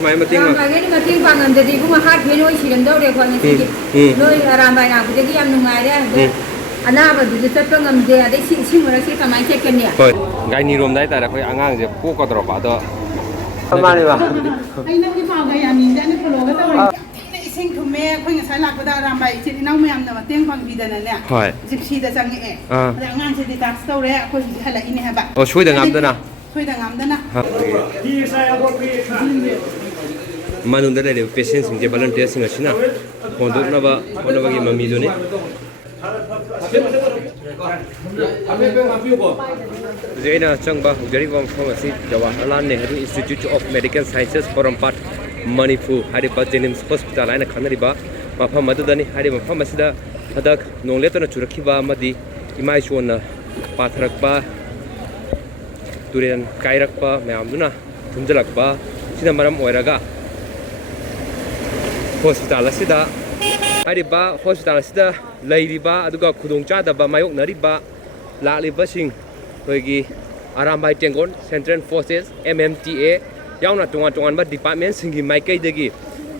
Mai mateng ma ga ni mateng pangan da di bu ma hat phe noi siram dau re khon ni si noi Arambai na ku gi yam nungai de ana ba du chat pa ngam de adai sing mara si kamai che ken ya hoi gai ni rom dai ta khoi angang je po ko dro ba do amani ba ai na ki pa ga ya ni da ni pholo ga ta Esing thumme khoi ngai lak da Arambai chi inau myam na mateng pang bi da na ne hoi gypsy da chang e da ngang se de tax tau re khoi hala ini ha ba o shui da ngam da na shui da ngam da na manung da le patient sing je volunteer sing asina hondok na ba gi mami do ni Jaina changba very warm pharmacy Jawaharlal Nehru Institute of Medical Sciences Porompat Manipur hariba JNIMS hospital aina khanariba mafam madudani hariba mafam asida hadak nongletona churakhiba amadi imai chona patharakba turen kairakba mayamduna thumjalakba sina maram oiraga hospital asida hariba hospital asida lairiba aduga khudong chadaba mayok nariba laaliba sing hoigi Arambai Tengol Central Forces MMTA yaona tongan ba department singi maikai dagi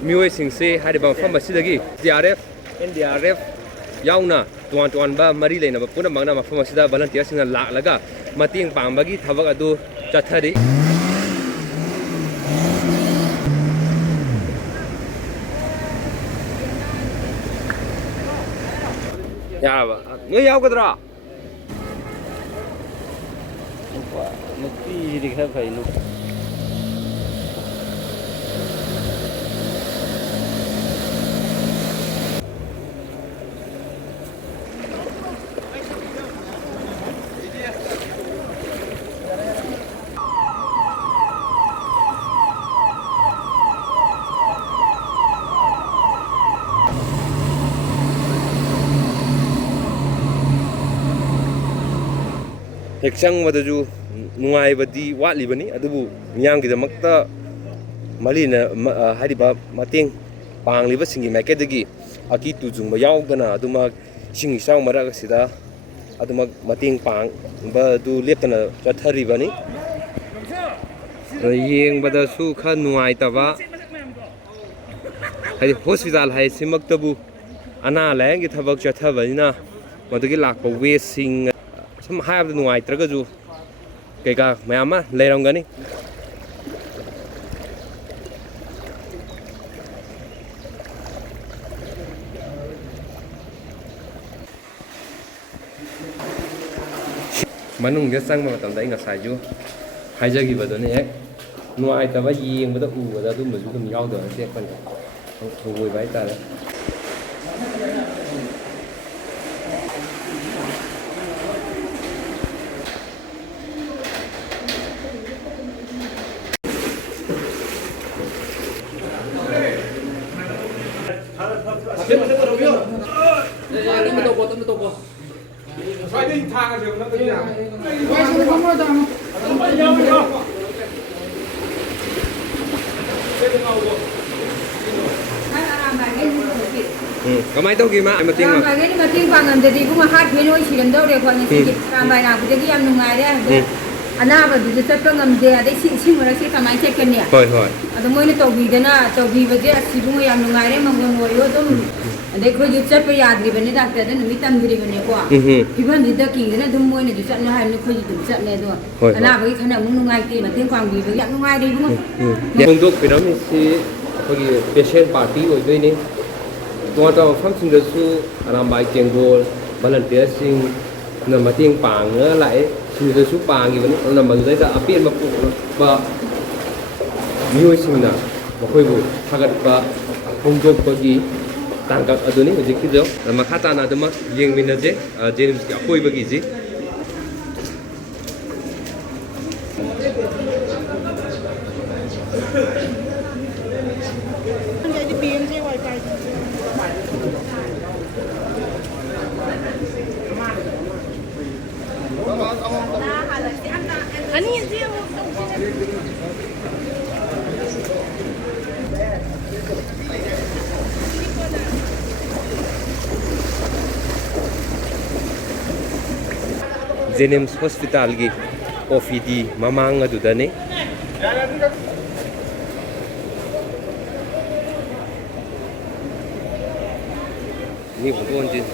Mioi sing se hariba pharmacy dagi SDRF NDRF yauna tongan ba mari leina ba puna mangna ma pharmacy da volunteer singa laga mating pambagi thabak adu chathari ya ba ngai yaw gadra nupi di kha phai nu Echang madaju nungai badi watli bani adubu miyang gida makta malina hariba mateng pangli ba singi market dagi aki tujung ba yaugdana aduma singi sang maraga sida aduma mateng pang ba du leptana chathari bani yeng bada su kha nungai taba hari hospital hai simaktabu ana lang gi thabak chathabani madugi lakpa wasting some have the nuai tragaju keka mayama leirongani manung ge sang ma tam dai nga sai ju haijagi badone ek nuai ta ba yeng bada u bada dum ju dum yaw do se kan thogoi bai ta Kamai tau gimana? Mating ma ga ni mating pangan da di bu ma hat phe noi siram dau re khon ni si Arambai na ku gi yam nungai de ana ba du chat pa ngam de adai sing mara si kamai che ken ya hoi hoi adu moi ni tobi dana tobi ba je asi bu yam nungai re mangon wo yo dum adai khoi ju chat pa yadri bani doctor da numi tam giri bani ko piban di da ki na dum moi ni ju chat na hai ni khoi ju dum chat ne do ana ba gi khana mu nungai ti mating pang bi ba yam nungai de bu hondok piram ni si hogi patient party oi doi ni to function da su Arambai Tengol volunteer sing na mating pang na lại sing da su pang gi bani na ma dai da apien ba Mioi sing na ba khoi bu thagat ba Phongdok ko gi tangkap aduni hojik ki jo ma khata na dama yeng min je JNIMS ki apoi ba gi ji JNIMS hospital gi OPD mamang adudani ini hondok honjin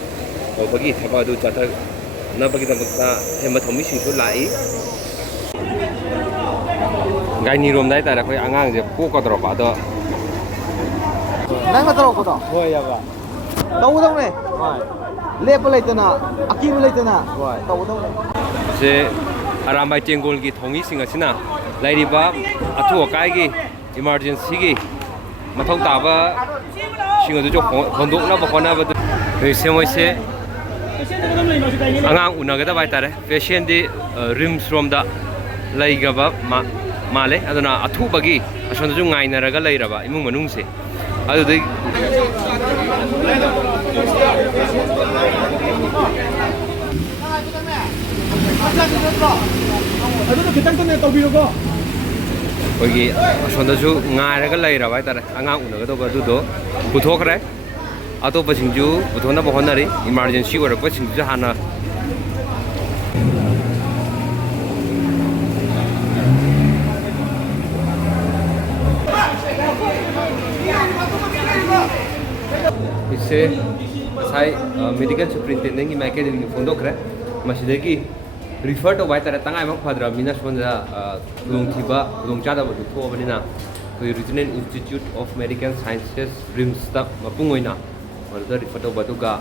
bagi thaba du chathak na bagi tabakta hema thoumi sing su lai gai ni rom dai ta ra khoi angang je po ko dro ba do nang dro ko do hoi ya ba tau dong ne hoi lep lai ta na aki lai ta na hoi tau dong je Arambai Tengol ki thoumi sing asina lai ri ba athu kai gi emergency gi mathau ta ba sing adu jo hondok na ba khona ba de se moi se angang una ga da bai ta re patient di rims rom da lai ga ba male aduna athu bagi ason ju ngai na ra ga lai ra ba imung manung se adu dei aduno kitang tan tawbiro ko kogi ason ju ngai ra ga lai ra bai ta re angang una ga do ba du do puthokre ato pa singju puthona ba honari emergency ora pa singju hana ise sai medical superintendent ki maike de Phongdorakli masidagi refer to bai tara tangai mak phadra mina sonja lung thiba lung chada bu tho banina koi regional institute of medical sciences rims ta mapungoina order refer to batuga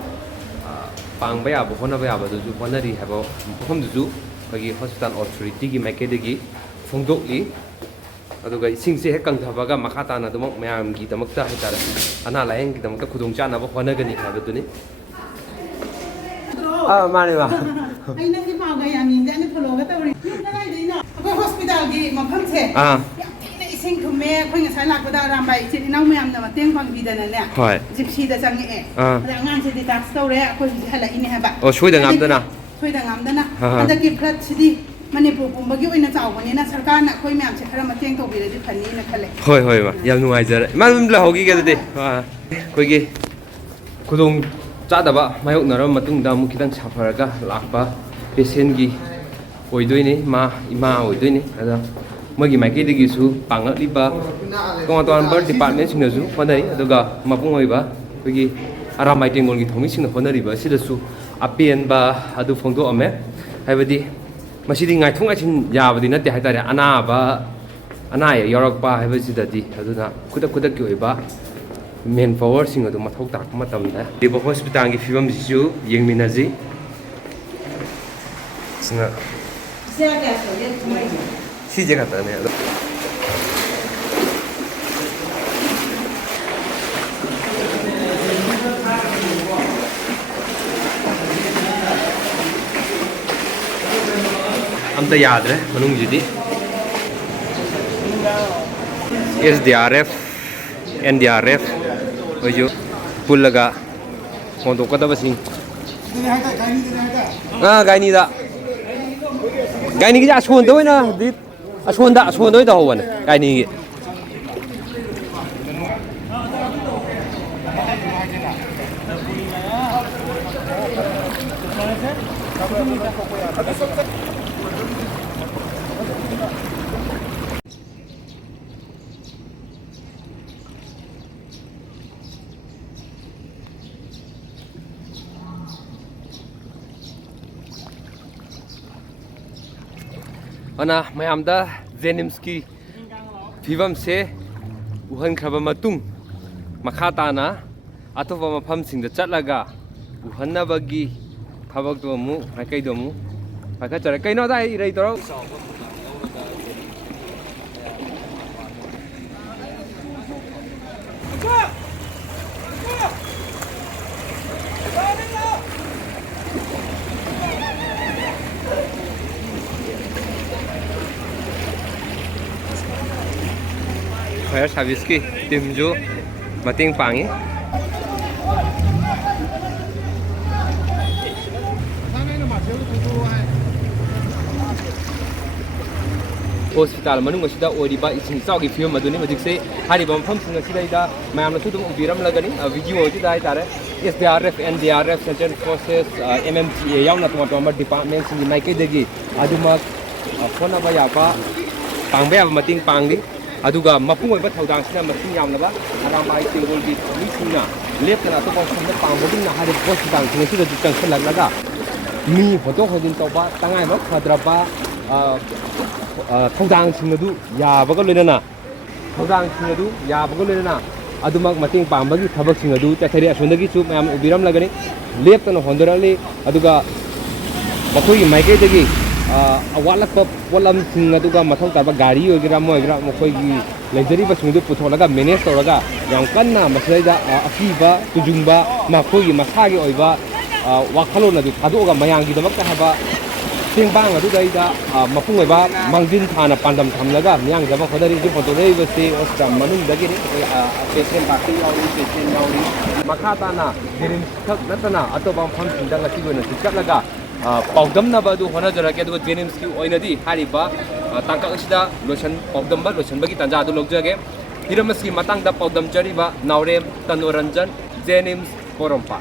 pang ba ya bu hona ba ya ba ju honari habo phom ju kagi hospital authority ki maike de gi Phongdorakli aduga ising se hekang thabaga makhata na dumok mayam gi damakta hitara ana laeng gi damakta khudong chana ba hona gani habaduni mane ba ai nang ki ma ga ya min ja ne pholo ga ta ri na ngai dei na ko hospital gi ma pham se thina ising thume khoi nga sai lak ba da Arambai chin inau mayam na mateng pangli da na ne hoi gypsy da chang e da ngan se detox tore ko hala ini ha ba o shui da ngam da na ada ki flat sidi Manipur pumbagi oina chawbani na sarkar na khoi myam se khara mateng tawbira di phani na khale hoi hoi ma yam nuai jara man la hogi ga de koi gi khudong cha da ba mayok na ram matung da mu kitang chafaraga lakba patient gi oidoini ma ima oidoini ada magi mai ke de gi su pangli ba ko to an bird department sing ju honai aduga mapung oi ba koi gi Arambai Tengol gi thomi sing honari ba sida su apen ba adu phongdo ame haibadi masidi ngai thung achin yabadi na te haitare ana ya yorak pa haibadi aduna kudak ki oi ba main power sing adu mathau tak matam da deba hospital gi fibam ju yengminaji singa se ka so ye thumai si je ka ta ne amta yaad re manung jidi SDRF NDRF ojo pullaga hondok ka da basing gaini gi ashon doi na dit ashon doi da howan gaini gi ana mayam da JNIMS ki phibam se uhan khaba matung makhata na atopa mafam sing da chatlaga uhanna bagi thabak do mu kai do mu pakha chare kai no dai rei toro fire service ki team jo mateng pangi hospital manung asida oriba ising chau gi film maduni majik se hari bam pham sing asida ida mayam na tudum ubiram lagani video ji dai tare SDRF NDRF Central Forces MMTA yauna toma department sing nai ke degi aduma phona ba ya ba pangbe mating pangli aduga mapung oiba thodang sina masing yamnaba Arambai Tengol gi misina leptana to bawsam na pangbodu na hari hospital sina sida dutang selaglaga mi hondok honjin toba tangai ma khadraba thodang singadu yabaga loinana thodang singadu yabaga loinana adumak mating pambagi thabak singadu chathari asundagi chu mayam ubiram lagani leptana Phongdorakli aduga makoi maike dagi awalakpa polam sing aduga mathau taba gari ogira moigra makoi gi leijari ba singdu putholaga manage toraga yam kanna masaida akiba tujungba makoi gi masagi oiba wakhalona du aduga mayangi damakta haba singbang adugaida mapung oiba mangjin thana pandam thamlaga myang jaba khodari ji photodei base ostam manung dagi patient party yauri patient yauri makata na dirin thak natana atoba pham sindanga sigona sikatlaga paudam na ba du hona jara ke du JNIMS ki oinadi hariba tangka usida lotion paudam ba lotion bagi tanja du logjage hiramas ki matang da paudam chariba naurem tanoranjan JNIMS porompa